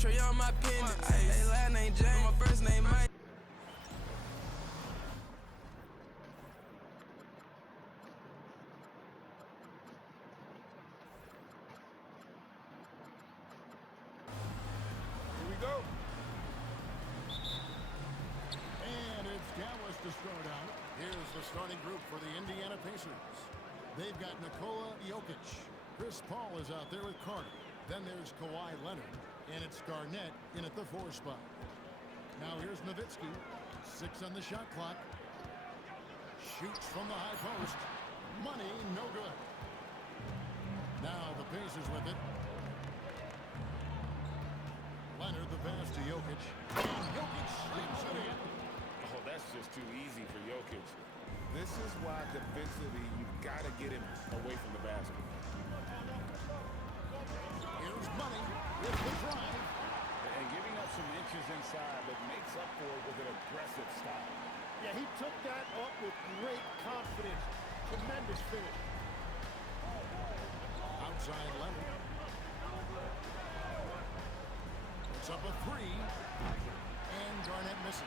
Trey on my pendant. Hey, last name James, my first name Mike. Here we go. And it's Dallas to start out. Here's the starting group for the Indiana Pacers. They've got Nikola Jokic. Chris Paul is out there with Carter. Then there's Kawhi Leonard. And it's Garnett in at the 4 spot. Now here's Nowitzki. 6 on the shot clock. Shoots from the high post. Money, no good. Now the Pacers with it. Leonard the pass to Jokic. And Jokic slams it in. Oh, that's just too easy for Jokic. This is why defensively you've got to get him away from the basket. Here's Money with the drive. And giving up some inches inside, but makes up for it with an aggressive stop. Yeah, he took that up with great confidence. Tremendous finish. Outside Leonard. It's up a 3. And Garnett misses.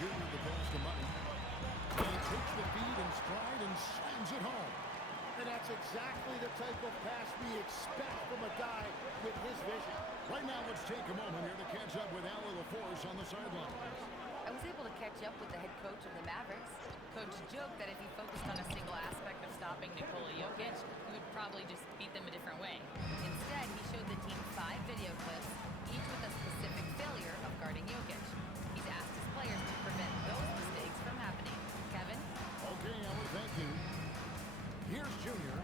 Junior the pass to Money. And he takes the feed in stride and slams it home. And that's exactly the type of pass we expect from a guy with his vision. Right now, let's take a moment here to catch up with Allie LaForce on the sidelines. I was able to catch up with the head coach of the Mavericks. Coach joked that if he focused on a single aspect of stopping Nikola Jokic, he would probably just beat them a different way. Instead, he showed the team 5 video clips, each with a specific failure of guarding Jokic. He's asked his players to prevent those mistakes from happening. Kevin? Okay, Allie, thank you. Here's Junior,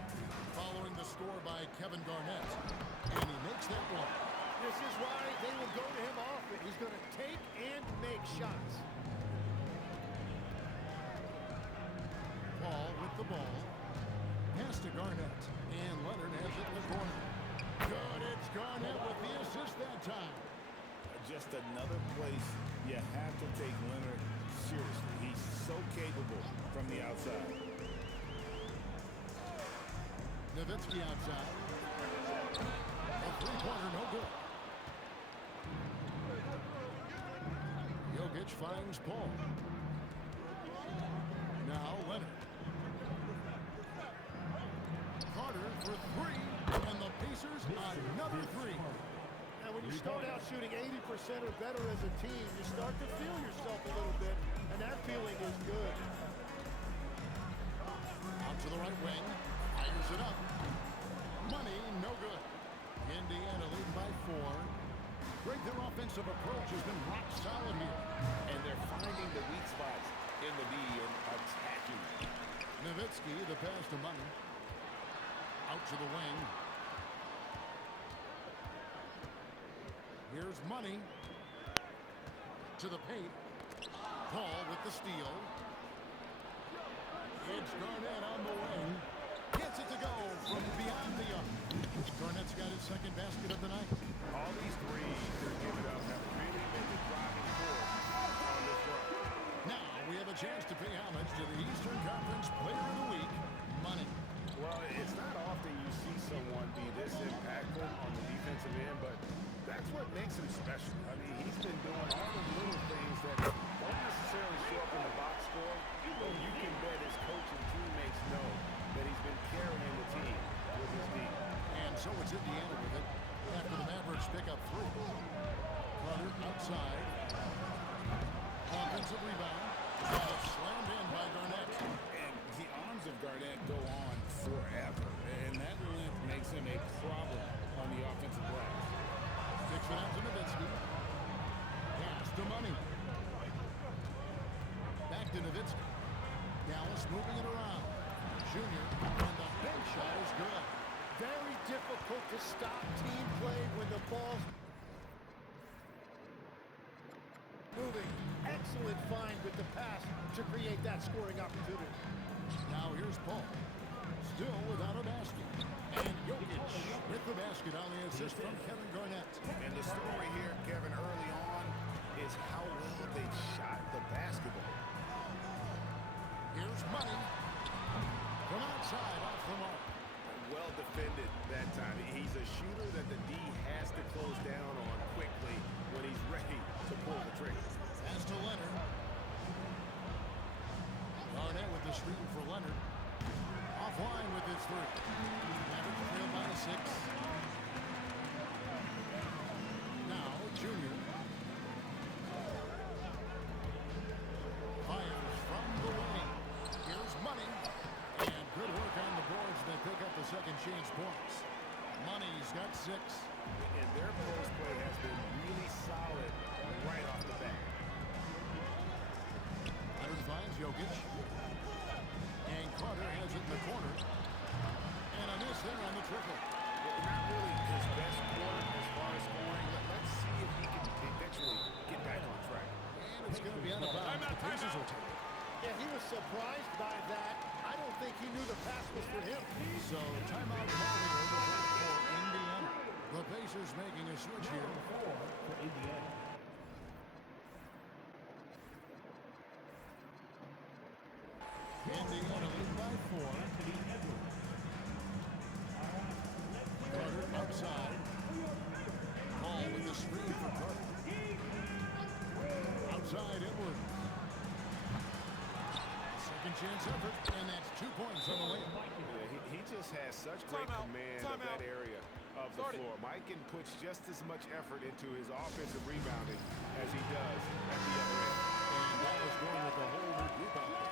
following the score by Kevin Garnett. And he makes that one. This is why they will go to him often. He's going to take and make shots. Paul with the ball. Pass to Garnett. And Leonard has it in the corner. Good, it's Garnett with the assist that time. Just another place you have to take Leonard seriously. He's so capable from the outside. Nowitzki outside. A 3-pointer, no good. Jokic finds Paul. Now Leonard. Carter for 3. And the Pacers another 3. Now, when you start out shooting 80% or better as a team, you start to feel yourself a little bit, and that feeling is good. Out to the right wing. Fires it up. Money, no good. Indiana leading by 4. Greg, their offensive approach has been rock solid here. And they're finding the weak spots in the D and attacking. Nowitzki, the pass to Money. Out to the wing. Here's Money. To the paint. Paul with the steal. It's Garnett on the wing. Gets it to go from beyond the arc. Garnett's got his second basket of the night. All these threes they're giving up have really been the driving force on this run. Now we have a chance to pay homage to the Eastern Conference Player of the Week, Money. Well, it's not often you see someone be this impactful on the defensive end, but that's what makes him special. I mean, he's been doing all the little things that don't necessarily show up in the box score, but you can bet his coach and teammates know that he's been carrying the team with his D. And so it's Indiana with it after the Mavericks pick up 3. Carter outside. Offensive rebound. And it's slammed in by Garnett. And the arms of Garnett go on forever, and that length makes him a problem on the offensive glass. Kicks it out to Nowitzki. Pass to Money. Back to Nowitzki. Dallas moving it around. Junior, and the bank shot is good. Very difficult to stop team play when the ball's moving. Excellent find with the pass to create that scoring opportunity. Now here's Paul. Still without a basket. And Jokic with the basket on the assist from Kevin Garnett. And the story here, Kevin, early on is how well they shot the basketball. Here's Money. From outside, off the mark. Well defended that time. He's a And their post play has been really solid right off the bat. Leonard finds Jokic. And Carter has it in the corner. And a miss there on the triple. Not really his best quarter as far as scoring. Let's see if he can eventually get back on track. And it's going to be out of bounds. The Pacers will take it. Yeah, he was surprised by that. I don't think he knew the pass was for him. So timeout call here for Indiana. The Pacers making a switch here. For Indiana. Indiana lead by 4. Carter outside. Paul with the screen for Carter. Outside Edwards. Second chance effort, and that's 2 points on the way. He just has such great command of that area of the floor. Mike can puts just as much effort into his offensive rebounding as he does at the other end. And that was going with the whole new group out there.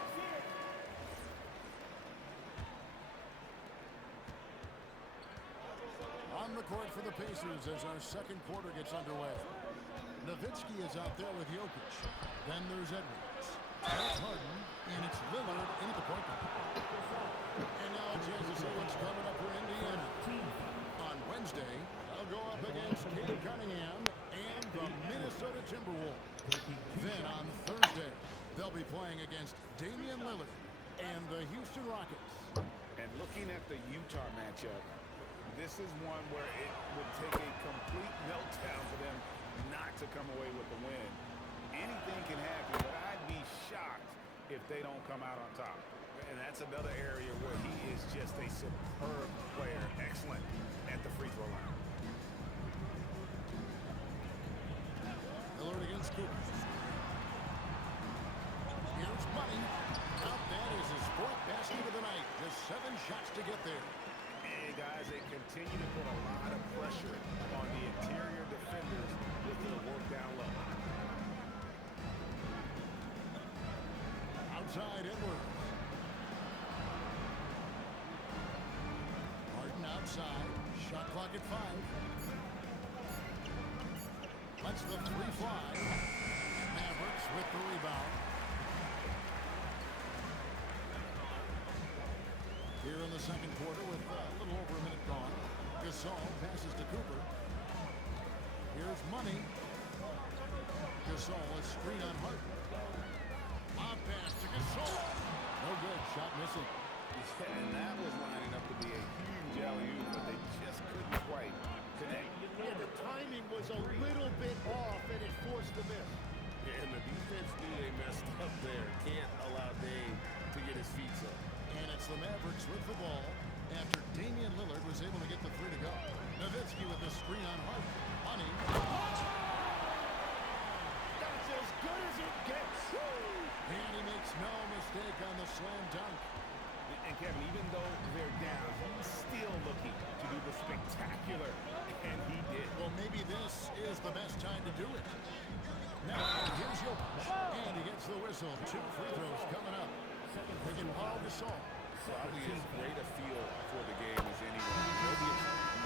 On the court for the Pacers as our second quarter gets underway. Nowitzki is out there with Jokic. Then there's Edwards. That's Harden, and it's Lillard into the point guard. And now a chance to see what's coming up for Indiana. On Wednesday, they'll go up against Cade Cunningham and the Minnesota Timberwolves. Then on Thursday, they'll be playing against Damian Lillard and the Houston Rockets. And looking at the Utah matchup, this is one where it would take a complete meltdown for them not to come away with the win. Anything can happen, but I'd be shocked if they don't come out on top. And that's another area where he is just a superb player, excellent at the free throw line. Lillard against Cooper. Here's Money. Out that is his 4th basket of the night. Just 7 shots to get there. And guys, they continue to put a lot of pressure on the interior defenders with their work down low. Outside Edwards. Harden outside. Shot clock at 5. Lets the 3 fly. Mavericks with the rebound. Here in the second quarter with a little over a minute gone. Gasol passes to Cooper. Here's Money. Gasol, a screen on Harden. On pass to Gasol. No good. Shot missing. And that was lining up to be a huge alley-oop, but they just couldn't quite connect. Yeah, the timing was a little bit off, and it forced the miss. And the defense knew they messed up there. Can't allow Dame to get his feet up. And it's the Mavericks with the ball after Damian Lillard was able to get the 3 to go. Nowitzki with the screen on Harden. Money. That's as good as it gets. And he makes no mistake on the slam dunk. And Kevin, even though they're down, he's still looking to do the spectacular, and he did. Well, maybe this is the best time to do it. Now, here's Jokic. And he gets the whistle. 2 free throws coming up. Taking Paul Gasol. Probably as great a feel for the game as anyone. Jokic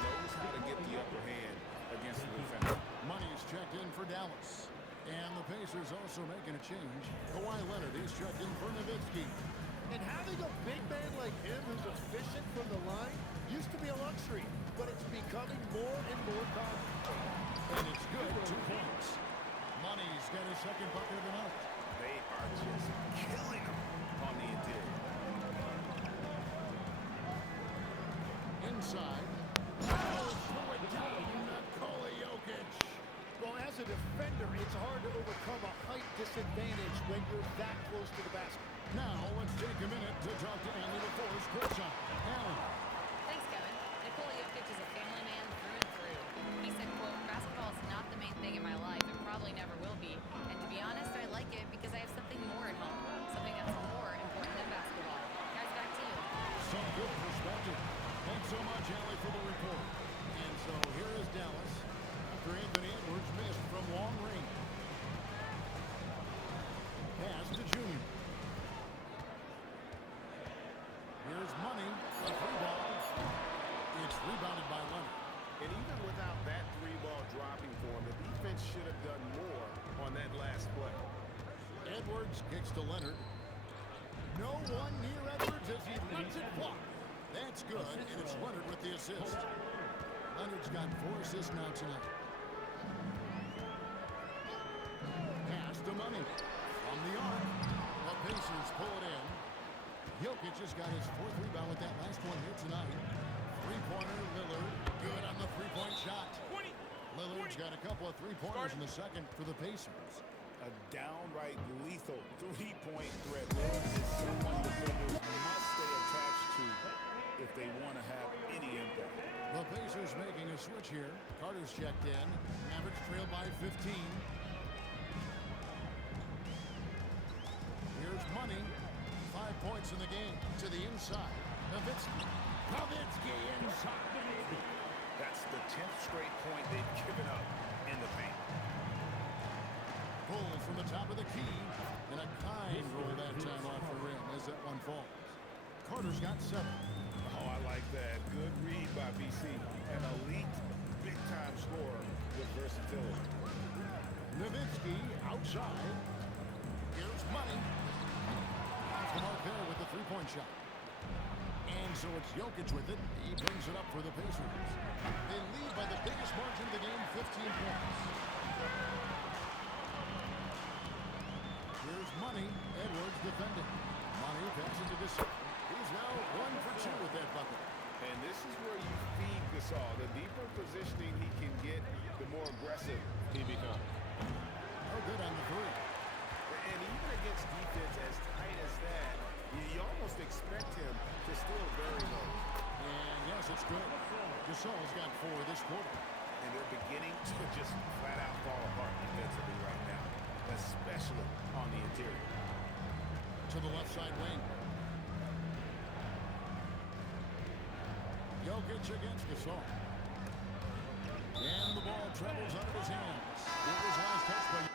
knows how to get the upper hand against the defender. Money's checked in for Dallas. And the Pacers also making a change. Kawhi Leonard is checked in for Nowitzki. And having a big man like him who's efficient from the line used to be a luxury, but it's becoming more and more common. And it's good. 2 points. Money's got his second bucket of the night. They are just killing them on the interior. Inside. Nikola Jokic. Well, as a defender, it's hard to overcome a height disadvantage when you're that close to the basket. Now, let's take a minute to talk to Andy LaForce courtside. Alan. Thanks, Kevin. Nikola Jokic is a family man through and through. He said, quote, "Basketball is not the main thing in my life and probably never will be. And to be honest, I like it because I have something more at home. Something that's more important than basketball." Guys, back to you. Some good perspective. Thanks so much, Allie, for the report. And so here is Dallas after Anthony Edwards missed from long range. Pass to Junior. Here's Money. A free ball. It's rebounded by Leonard. Edwards kicks to Leonard. No one near Edwards as he lets it fly. That's good, and it's Leonard with the assist. Leonard's got 4 assists now tonight. Pass to Money. From the arc. The Pacers pull it in. Jokic has got his 4th rebound with that last one here tonight. Three-pointer, Lillard. Good on the three-point shot. Lillard's got a couple of three-pointers in the second for the Pacers. A downright lethal three-point threat. Lillard is someone defenders must stay attached to if they want to have any impact. The Pacers making a switch here. Carter's checked in. Mavericks trail by 15. Here's Money. 5 points in the game. To the inside. Nowitzki inside. That's the 10th straight point they've given up in the paint. Pull from the top of the key. And a kind roll that time off the rim as that one falls. Carter's got 7. Oh, I like that. Good read by BC. An elite, big-time scorer with versatility. Nowitzki outside. Here's Money. Off the mark there with the three-point shot. And so it's Jokic with it. He brings it up for the Pacers. They lead by the biggest margin of the game, 15 points. Here's Money. Edwards defending. Money passes to Gasol. He's now 1 for 2 with that bucket. And this is where you feed Gasol. The deeper positioning he can get, the more aggressive he becomes. Oh, good on the three. And even against defense as tight as that, you almost expect him to still bury those. And yes, it's good. Gasol's got 4 this quarter. And they're beginning to just flat out fall apart defensively right now, especially on the interior. To the left side wing. Jokic against Gasol. And the ball travels out of his hands. It was last touch by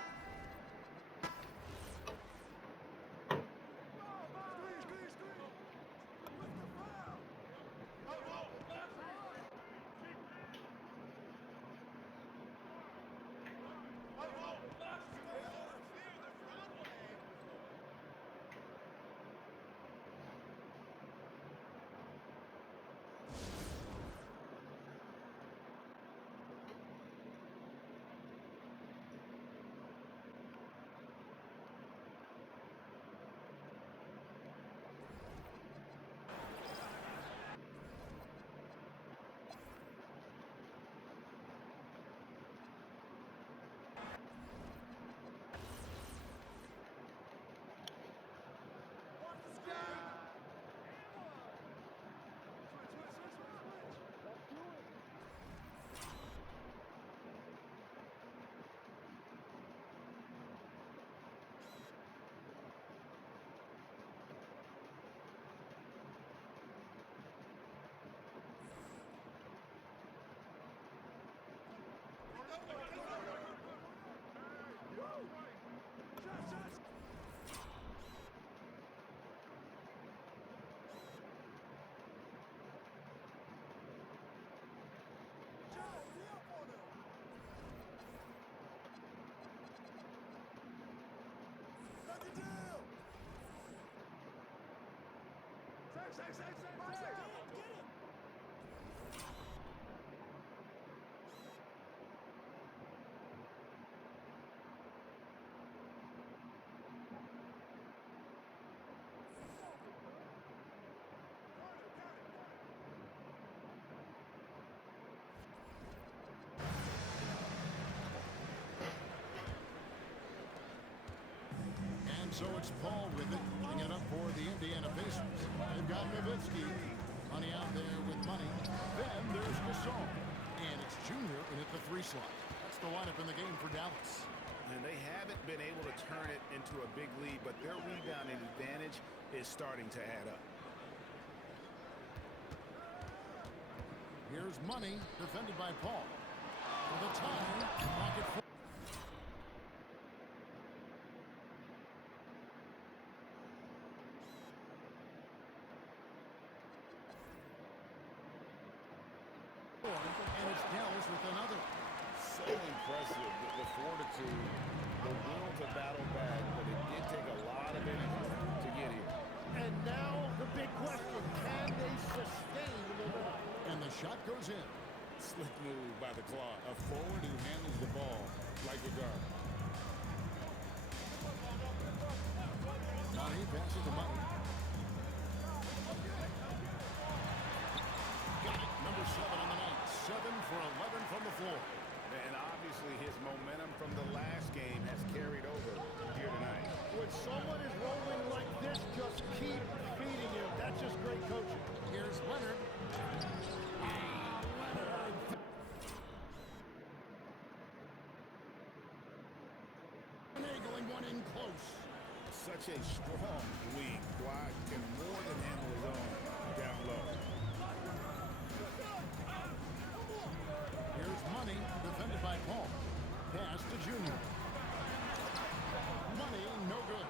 So it's Paul with it, putting it up for the Indiana Pacers. They've got Nowitzki. Money out there with Money. Then there's Gasol. And it's Junior in at the 3 slot. That's the lineup in the game for Dallas. And they haven't been able to turn it into a big lead, but their rebounding advantage is starting to add up. Here's Money, defended by Paul. For the time, pocket 4. And it's Dallas with another. So impressive. The fortitude, the will to battle back, but it did take a lot of energy to get here. And now the big question, can they sustain the momentum? And the shot goes in. Slick move by the Claw, a forward who handles the ball like a guard. Money passes to Money. Got it. Number 7 on the night. 7 for 11 from the floor. And obviously his momentum from the last game has carried over here tonight. When someone is rolling like this, just keep feeding him. That's just great coaching. Here's Leonard. Finagling one in close. Such a strong wing. Kawhi can more than handle his own down low. Here's Money, defended by Paul. Pass to Junior. Money, no good.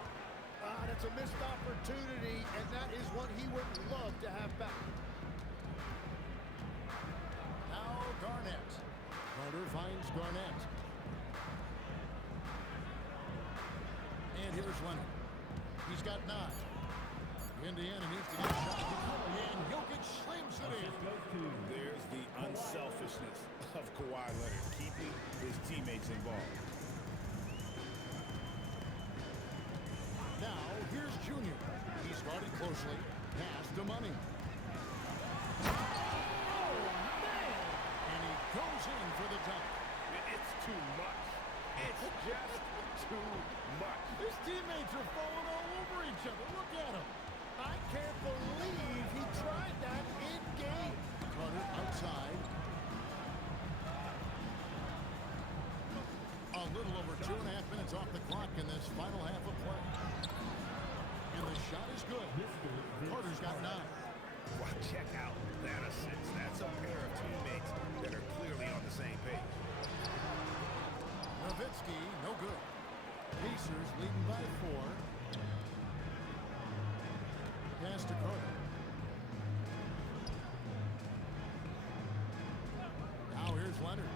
That's a missed opportunity, and that is what he would love to have back. Now Garnett. Carter finds Garnett. And here's Leonard. He's got 9. Indiana needs to get a shot. And Jokic slams it in. There's the unselfishness of Kawhi Leonard, keeping his teammates involved. Now, here's Junior. He's guarded closely. Pass to Money. Oh, man! And he goes in for the dunk. It's too much. It's just too much. His teammates are falling all over each other. Look at him. I can't believe he tried that in game. Carter outside. A little over 2.5 minutes off the clock in this final half of play. And the shot is good. Carter's got 9. Well, check out that assist. That's a pair of teammates that are clearly on the same page. Nowitzki, no good. Pacers leading by 4. Pass to Carter. Now here's Leonard.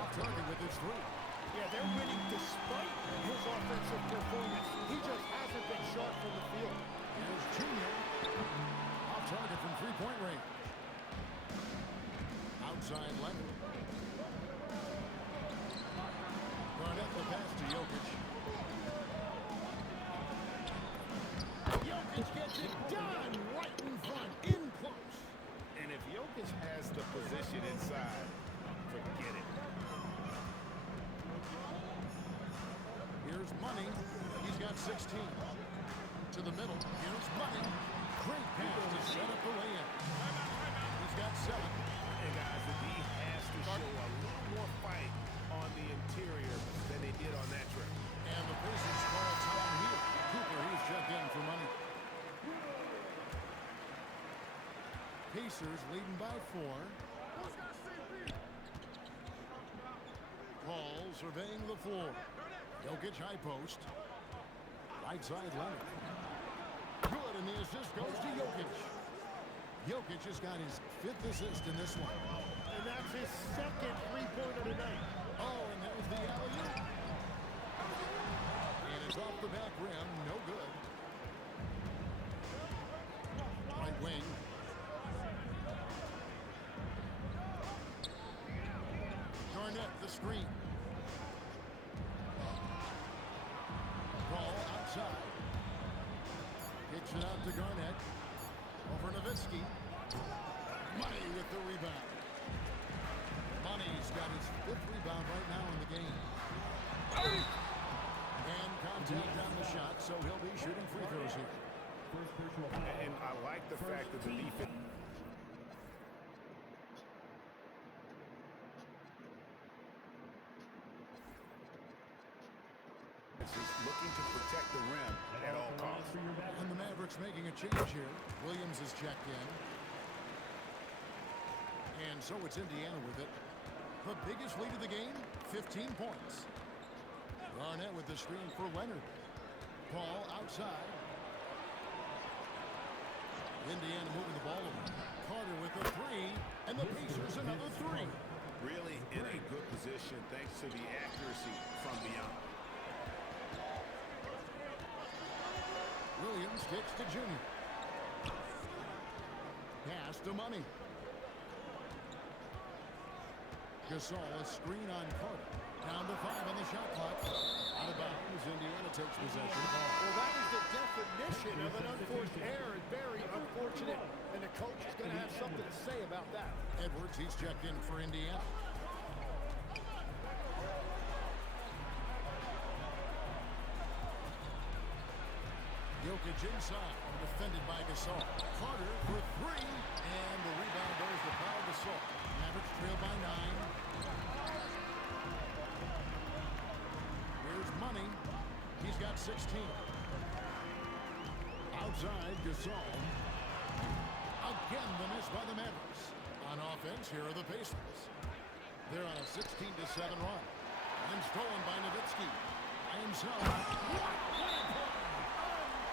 Off target with his 3. Yeah, they're winning despite his offensive performance. He just hasn't been sharp from the field. Here's Junior. Off target from 3-point range. Outside Leonard. Garnett the pass to Jokic. Jokic gets it done right in front, in close. And if Jokic has the position inside, forget it. Here's Money. He's got 16. To the middle. Here's Money. Great pass to set up the lay-in. He's got 7. And guys, the D has to show a little more fight on the interior than they did on that trip. And the Pacers call time here. Cooper, he's checked in for Money. Pacers leading by 4. Paul surveying the floor. Jokic high post. Right side Leonard. Good, and the assist goes to Jokic. Jokic has got his 5th assist in this one. And that's his 2nd three-pointer tonight. Oh, and there's the alley-oop. And it's off the back rim. No good. Right wing. Garnett, the screen. Ball outside. Kicks it out to Garnett. Over Nowitzki. Money with the rebound. Money's got his 5th rebound right now in the game. And contact on the shot, so he'll be shooting free throws here. And I like the fact that the defense is looking to protect the rim at all costs. And the Mavericks making a change here. Williams is checked in. And so it's Indiana with it. The biggest lead of the game, 15 points. Garnett with the screen for Leonard. Paul outside. Indiana moving the ball over. Carter with a 3. And the Pacers another 3. Really in a good position thanks to the accuracy from beyond. Williams kicks to Junior. Pass to Money. Gasol, a screen on Carter. Down to 5 on the shot clock. Out of bounds. Indiana takes possession. Well, that is the definition of an unforced error, and very unfortunate. And the coach is going to have something to say about that. Edwards, he's checked in for Indiana. Jokic inside, defended by Gasol. Carter for 3, and the rebound goes to Paul Gasol. Mavericks trail by 9. Here's Money. He's got 16. Outside, Gasol. Again, the miss by the Mavericks. On offense, here are the Pacers. They're on a 16-7 run. And stolen by Nowitzki. By himself.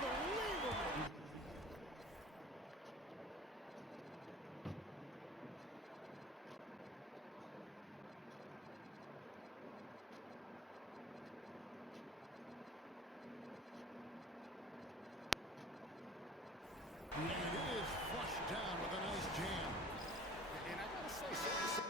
Unbelievable! And it is flushed down with a nice jam. And I gotta say, so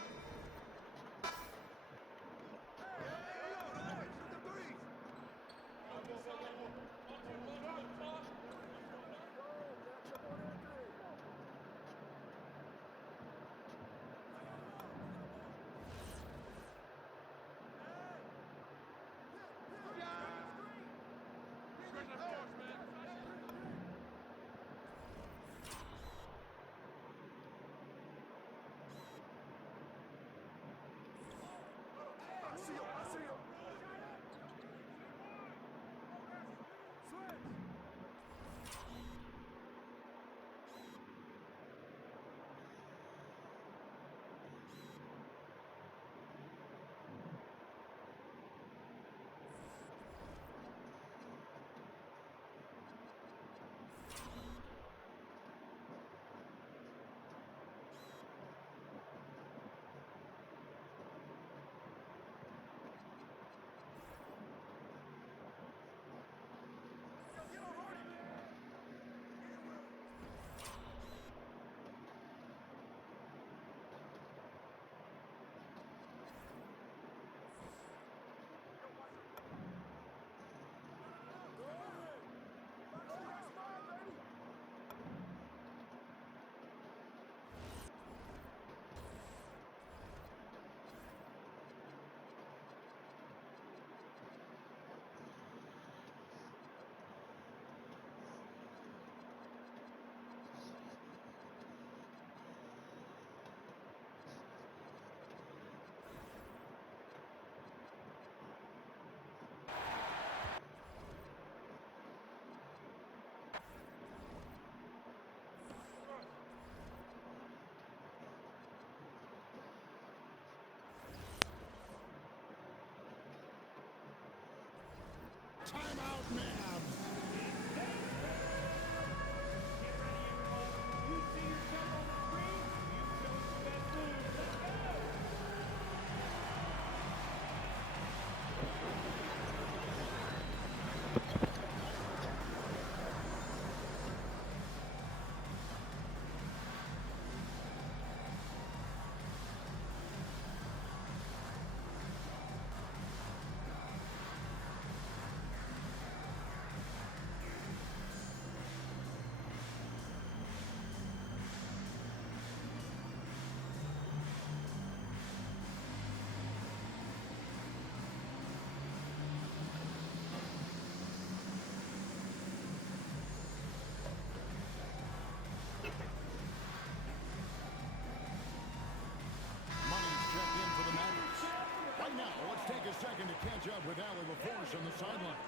Timeout, Mavs. Second to catch up with Allie LaForce on the sideline.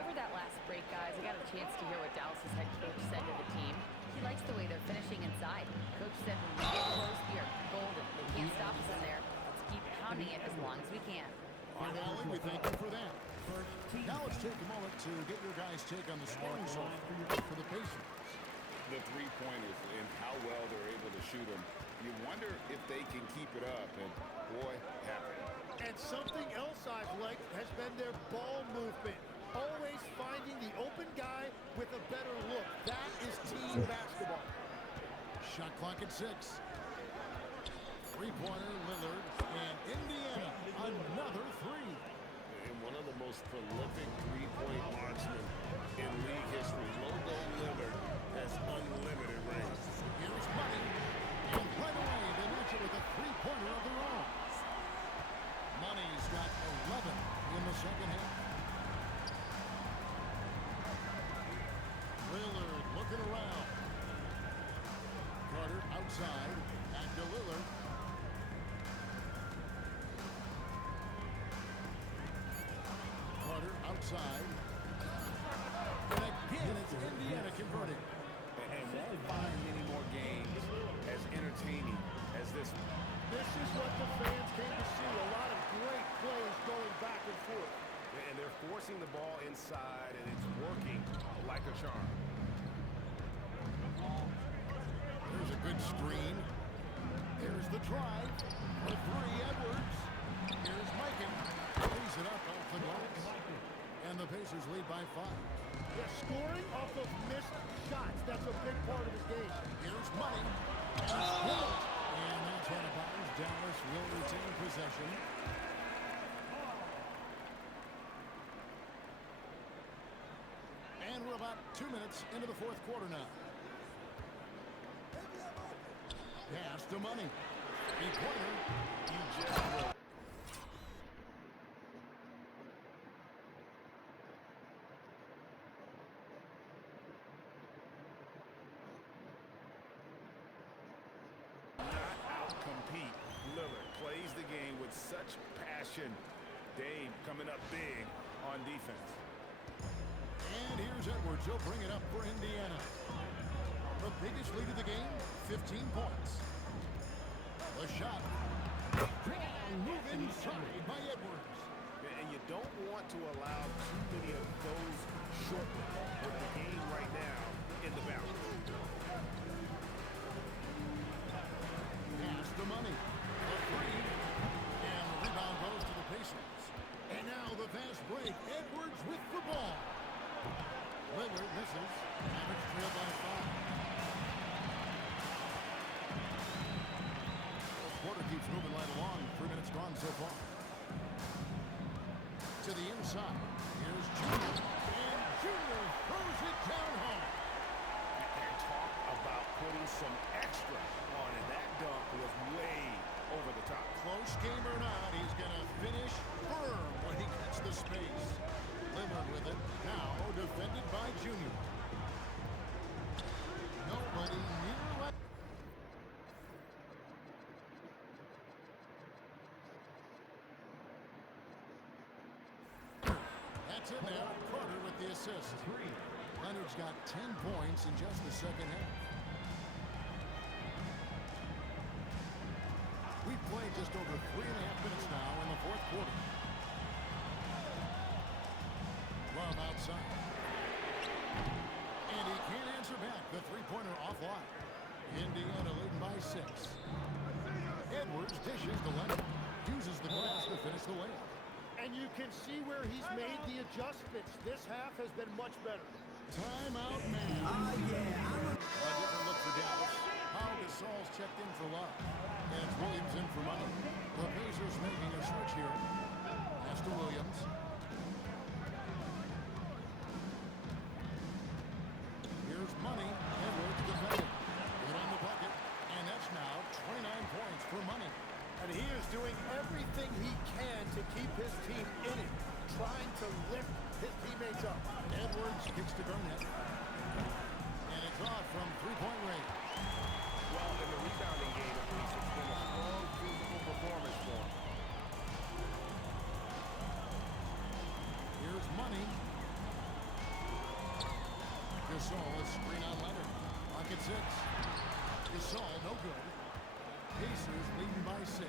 Over that last break, guys, I got a chance to hear what Dallas's head coach said to the team. He likes the way they're finishing inside. Coach said when we get close, we are golden. They can't stop us in there. Let's keep pounding it as long as we can. All right, Allie, we thank you for that. Now let's take a moment to get your guys' take on the scoring for the Pacers. The three-pointers and how well they're able to shoot them You wonder if they can keep it up, and boy, have they. And something else I've liked has been their ball movement. Always finding the open guy with a better look. That is team basketball. Shot clock at 6. Three-pointer, Lillard, and Indiana, another 3. And one of the most prolific three-point marksmen in league history, Logo Lillard, has unlimited range. Here's Money, and right away they match it with a three-pointer of their own. Money's got 11 in the second half. Lillard looking around. Carter outside, back to Lillard. Carter outside. And again, it's Indiana converting. And won't find many more games as entertaining as this one. This is what the fans came to see. A lot of great plays going back and forth. And they're forcing the ball inside, and it's working like a charm. There's a good screen. There's the drive. The three, Edwards. Here's Mikan. Lays it up off the glass. And the Pacers lead by 5. Yeah, scoring off of missed shots. That's a big part of his game. Here's Money. And scored. And that's out of bounds. Dallas will retain possession. And we're about 2 minutes into the fourth quarter now. Pass to Money. Three-pointer. You just will. Not out-compete. Lillard plays the game with such passion. Dave coming up big on defense. And here's Edwards. He'll bring it up for Indiana. The biggest lead of the game, 15 points. The shot. Move inside by Edwards. And you don't want to allow too many of those short ones with the game right now in the balance. Pass the Money. The three. And the rebound goes to the Pacers. And now the fast break. Edwards with the ball. Lillard misses. Mavericks trail by 5. Quarter keeps moving right along. 3 minutes gone so far. To the inside. Here's Junior. And Junior throws it down home. And talk about putting some extra on it. That dunk was way over the top. Close game or not, he's going to finish firm when he gets the space. Lillard with it. Now defended by Junior. Nobody near left. That's in there. Carter with the assist. Leonard's got 10 points in just the second half. We've played just over 3.5 minutes now in the fourth quarter. Love outside. And he can't answer back. The three-pointer offline. Indiana leading by 6. Edwards dishes to Leonard. Uses the glass to finish the layup. And you can see where he's made the adjustments. This half has been much better. Timeout, man. A different look for Dallas. Pau Gasol's checked in for Love. And it's Williams in for Money. The Pacers making a switch here. Pass to Williams. Here's Money. Edwards defending. Good on the bucket. And that's now 29 points for Money. And he is doing everything he can to keep his team in it, trying to lift his teammates up. Edwards kicks to Garnett. And it's off from three-point range. Well, in the rebounding game, at least, it's been a strong physical performance for him. Here's Money. Gasol, a screen on Leonard. Pocket 6. Gasol, no good. Pacers leading by 6.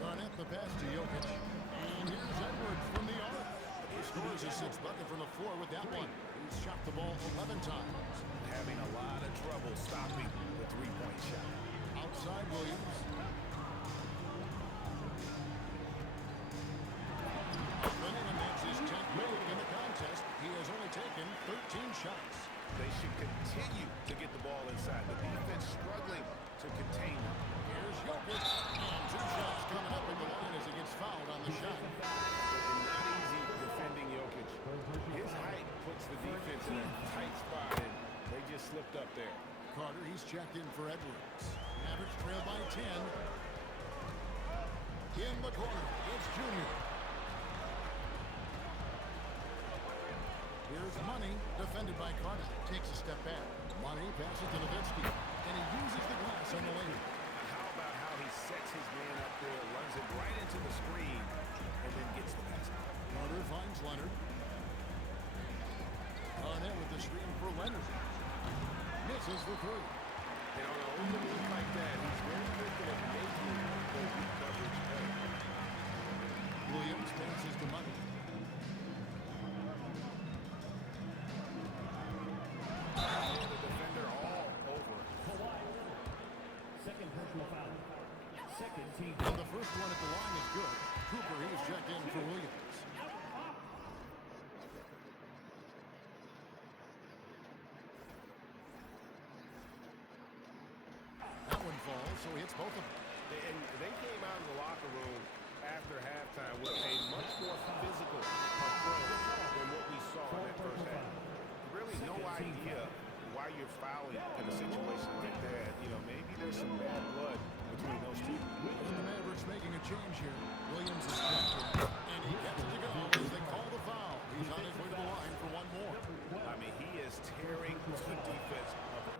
Garnett the pass to Jokic. And here's Edwards from the arc. He scores his 6th bucket from the floor with that one. He's shot the ball 11 times. Having a lot of trouble stopping the three-point shot. outside Williams. Running and that's his 10th make in the contest. He has only taken 13 shots. They should continue to get the ball inside. The defense struggling to contain them. Here's Jokic. And 2 shots coming up at the line as he gets fouled on the shot. Not easy defending Jokic. His height puts the defense in a tight spot, and they just slipped up there. Carter, he's checked in for Edwards. Mavericks trail by 10. In the corner, it's Junior. Here's Money, defended by Carter. Takes a step back. Money passes to Nowitzki, and he uses the glass on the lane. How about how he sets his man up there, runs it right into the screen, and then gets the basket. Carter finds Leonard. Garnett with the screen for Leonard. Misses the 3. And on an open look like that, he's very good at making the weak coverage pay. Williams passes to Money. The defender all over. Kawhi, second personal foul. Second team. And the first one at the line is good. Cooper, he's checked in for Williams. That one falls, so he hits both of them. And they came out of the locker room after halftime with a much more physical approach than what we saw in that first half. Really no idea why you're fouling in a situation like that. You know, maybe there's some bad blood between those two. And the Mavericks making a change here. Williams is checked in, and he gets it to go as they call the foul. He's on his way to the line for one more. I mean, he is tearing the defense apart.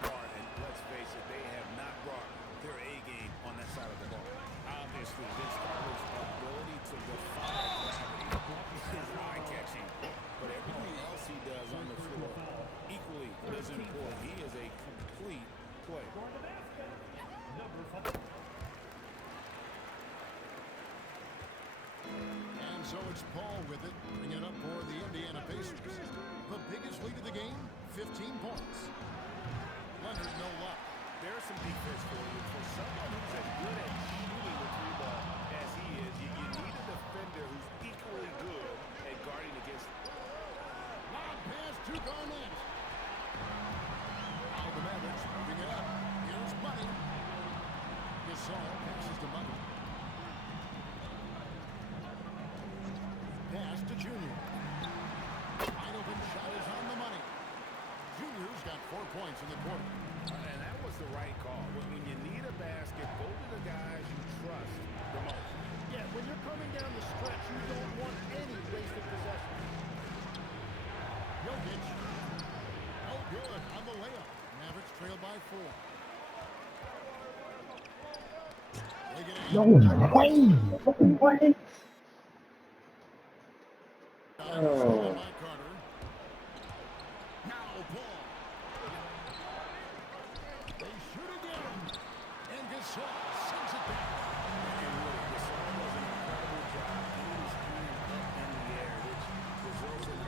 And let's face it, they have not brought their A game on that side of the ball. Obviously, Vince Carter's ability to defy gravity is eye-catching, but everything else he does on the floor equally as important. He is a complete player. And so it's Paul with it, bringing it up for the Indiana Pacers. The biggest lead of the game, 15 points. Leonard, no luck. There's some defense for you. For someone who's as good at shooting the 3-ball as he is, you need a defender who's equally good at guarding against it. Lob pass to Garnett. Now the Mavericks moving it up. Here's Money. Gasol passes to Money. Pass to Junior. Wide open shot is on the money. Junior's got 4 points in the quarter. And that was the right call. When you need a basket, go to the guys you trust the most. Yeah, when you're coming down the stretch, you don't want any wasted possession. Jokic. No good on the layup. Mavericks trail by 4. They get No way! No way! stolen by Carter. Now Paul. They shoot again. And Gasol sends it back. And really, Gasol does an incredible job getting his hand up in the air, which results in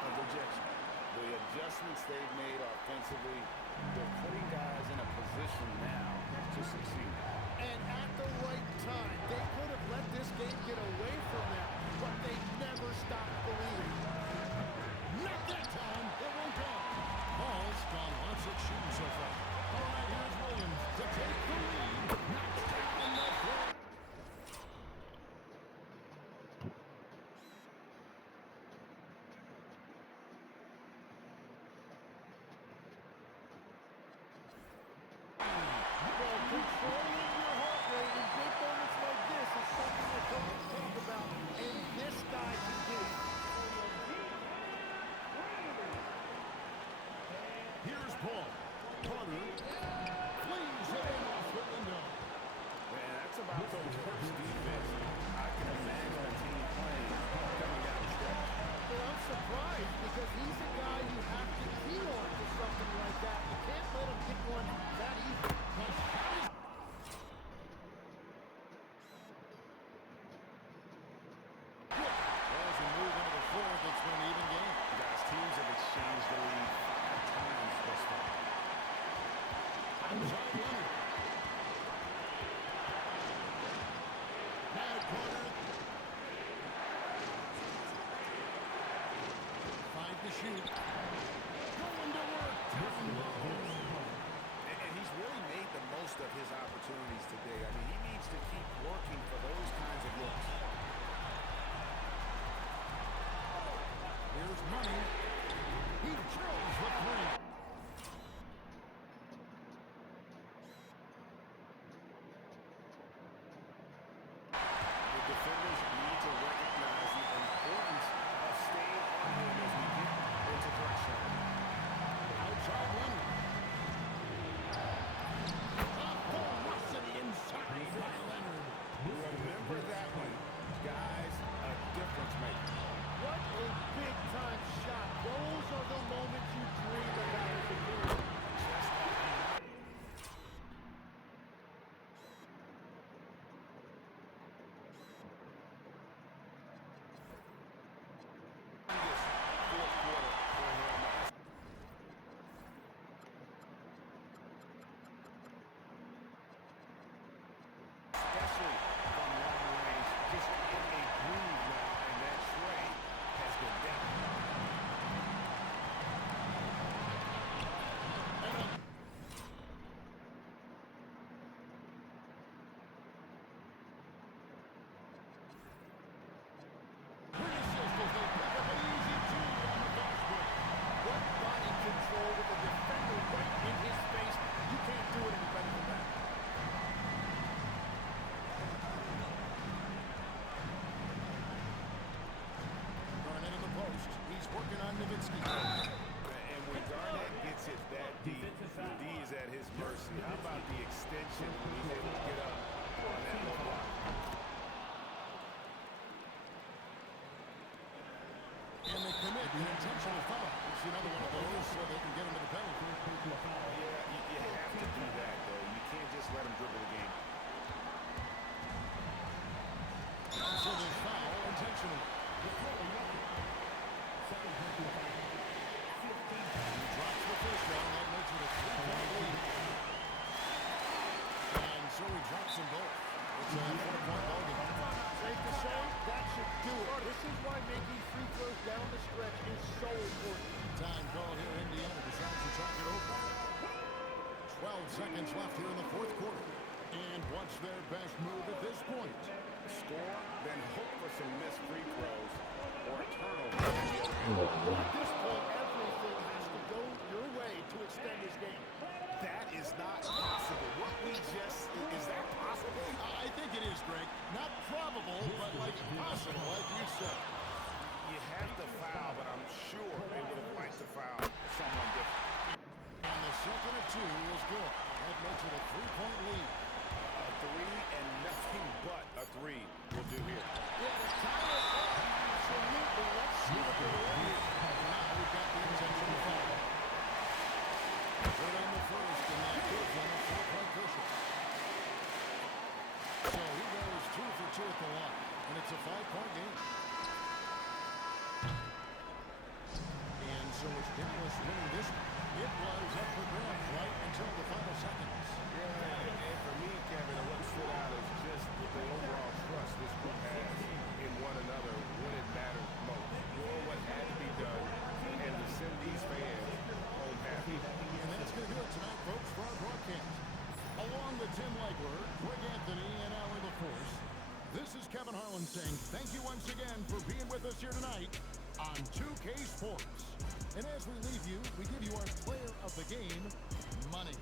of rejection. The adjustments they've made offensively, they're putting guys in a position now to succeed. And at the right time, they could have let this game get away from them, but they never stopped believing. Not that time. It won't go. Paul's gone lots of shooting so far. All right, here's Williams to take the lead. Knocks down the floor. Controlling your heart rate in big moments like this is something that coaches talk about, and this guy can do it. Here's Paul. Carter flings it in off the window. Man, that's about the worst defense I can imagine a team playing coming down the stretch. Well, I'm surprised because he's a guy you have to key on for something like that. You can't let him get one that easy. Outside Leonard. Now Carter. Five to shoot. Going to work. And he's really made the most of his opportunities today. I mean, he needs to keep working for those kinds of looks. Here's Money. He drills the three. The defenders need to recognize the importance of staying on him as we get into pressure. Outside Leonard. Full velocity inside by Leonard. Remember that one. Guys, a difference maker. What a big-time shot. Those are the moments you dream about as a kid. Just like fourth quarter for him. Especially from long range, just in a groove now, and that tray has been down. What body control with the defender right in his face. You can't do it any better than that. Garnett in the post. He's working on Nowitzki. And when Garnett gets it that deep, the D is at his mercy. How about the extension when he's able to get up on that low block? And they commit an intentional foul. It's another one of those so they can get him to the penalty. Yeah, you have to do that, though. You can't just let him dribble the game. So they foul intentionally. He drops the first one. That makes it a 3-point lead. And so he drops them both. It's a 4-point ball game. Safe to say, that should do it. This is why making free throws down the stretch is so important. Time call here. Indiana decides to talk it over. 12 seconds left here in the fourth quarter. And what's their best move at this point? Score, then hope for some missed free throws or a turnover. At this point, everything has to go your way to extend this game. That is not possible. What we just, is that possible? I think it is, Greg. Not probable, but like possible, like you said. You have to foul, but I'm sure they would have liked to foul someone different. And the second of two is good. That makes it a 3-point lead. A three and nothing but a three will do here. Yeah, to tie it up, absolutely. Let's see what they're doing. Now we've got the intentional foul. Good on the first, and that gives them a 4-point cushion. So he goes 2 for 2 at the line, and it's a 5-point game. And so it's Dallas winning this one. It was up for grabs right until the final seconds. Yeah, and for me, Kevin, what stood out is just the overall trust this group has in one another when it mattered most. Doing what had to be done and to send these fans home happy. And that's going to do it tonight, folks, for our broadcast. Along with Tim Legler, Greg Anthony, and Allie LaForce, this is Kevin Harlan saying thank you once again for being with us here tonight on 2K Sports. And as we leave you, we give you our player of the game, Money.